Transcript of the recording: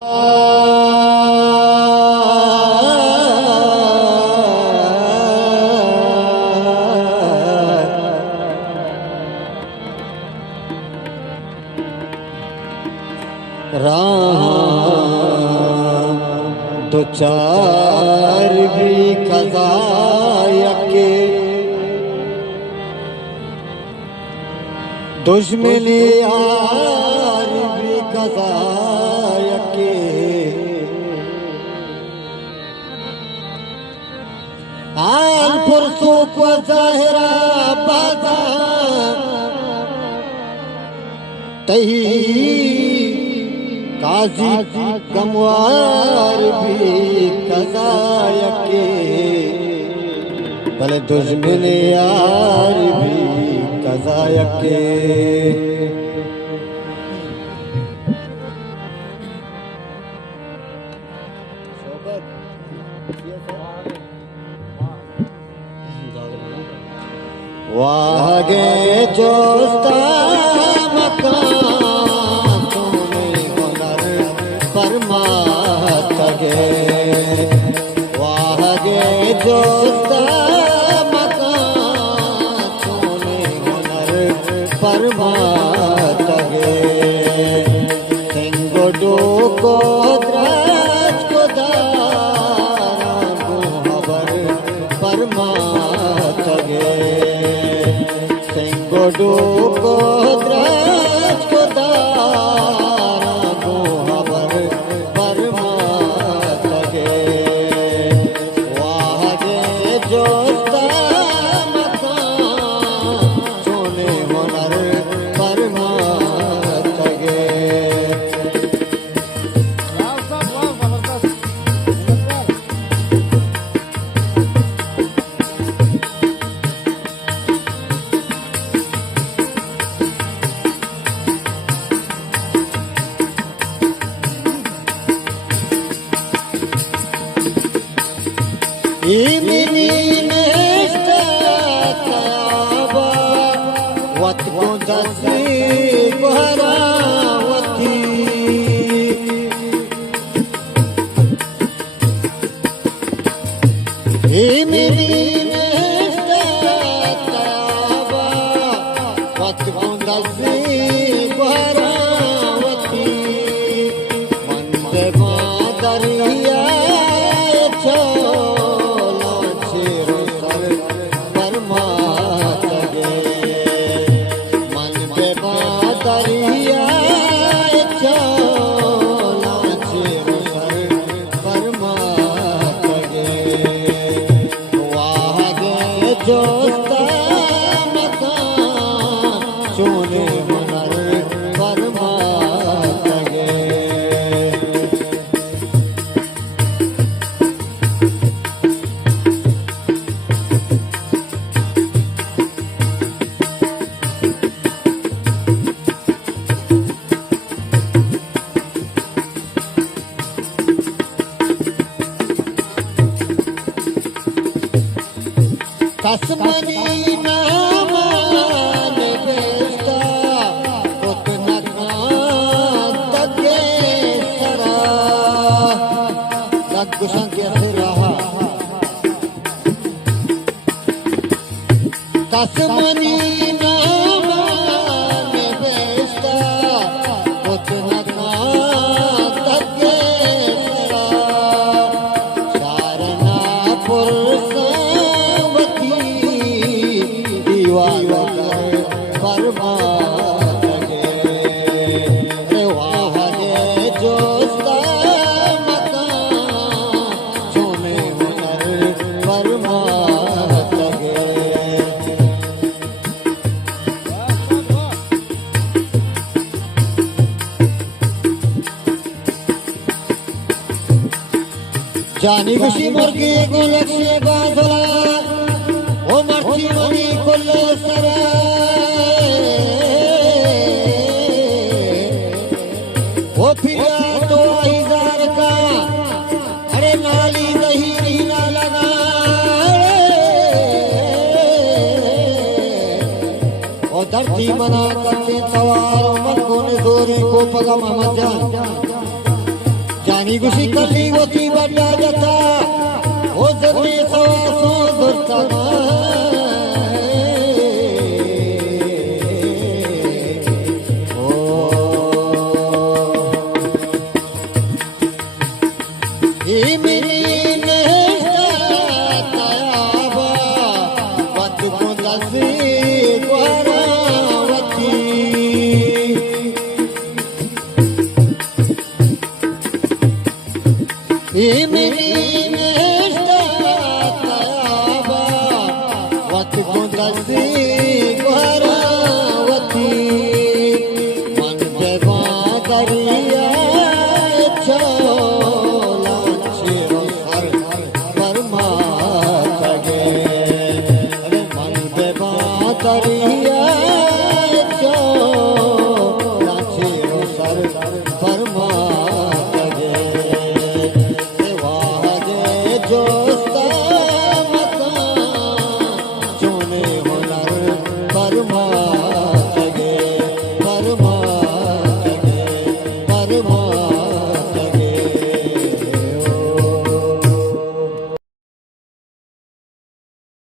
तो चार भी कज़ायके दुश्मनी यार भी कज़ायके आल पुरसों को ज़ाहिरा बाज़ा तही काजी गमवार भी कज़ायके भले दुश्मन यार भी कज़ायके वागे जोस्ता वागे जोस्ता मकान तूने हुनर परमातगे सिंगोडो को द्राज को दारा गुहबर परमातगे सिंगोडो को द्राज को दारा गुहबर जोस्ता मकान सोने हुनर परमातगे जोस्ता मकान सोने हुनर परमातगे कसमनी नामान बेस्ता उतना तगे सरा गुशन के रहा कसमनी नामान बेस्ता उतना तगे सरा शारना पुरसा परमातगे रे वागे जोस्ता मकान सोने हुनर परमातगे जानी खुशी मुर्गी को लक्ष्य बांधला ओ मर्ची मनी कुल सरा वो फिर तो हजार का अरे नाली दही ना लगा और धरती मना करके सवार मत को ने जोरी को पगा मोहम्मद जान जानी गुशी कली होती बड़ा जता ओ जगने सवा सो दुर्ता मेरी